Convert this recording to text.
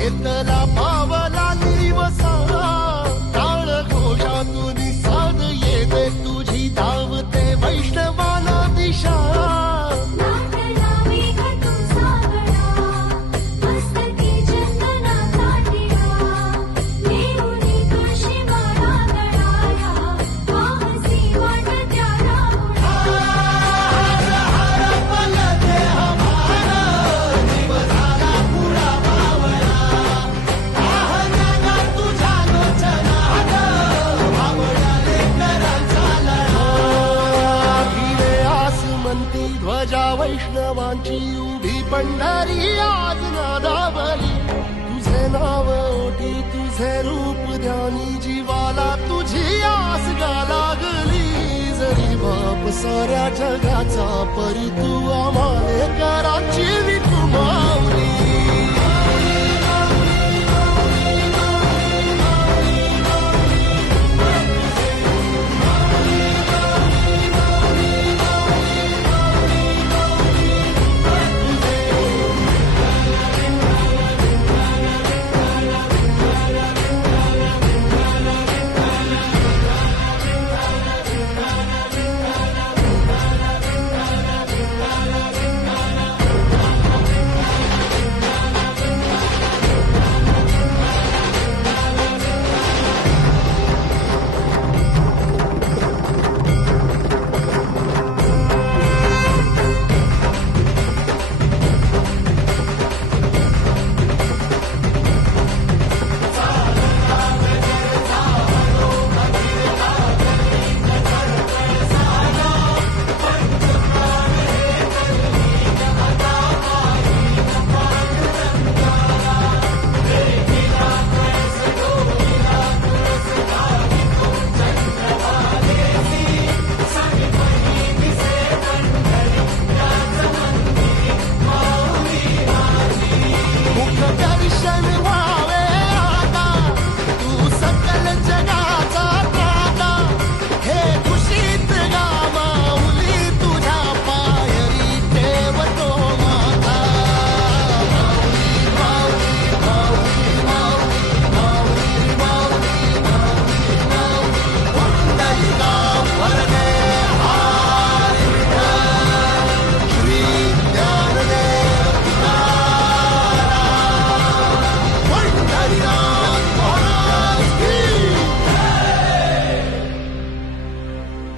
घेतला पावला दिवसा टाळ घोषातून साध येते तुझी धावते वैष्णवाला दिशा ध्वजा वैष्णवांची उभी पंढरी आज नादावली तुझे नाव ओटी तुझे रूप ध्यानी जीवाला तुझी आस गा लागली जरी बाप साऱ्या जगाचा परी तू आम्हाले कराची विठू माऊली Dर्शन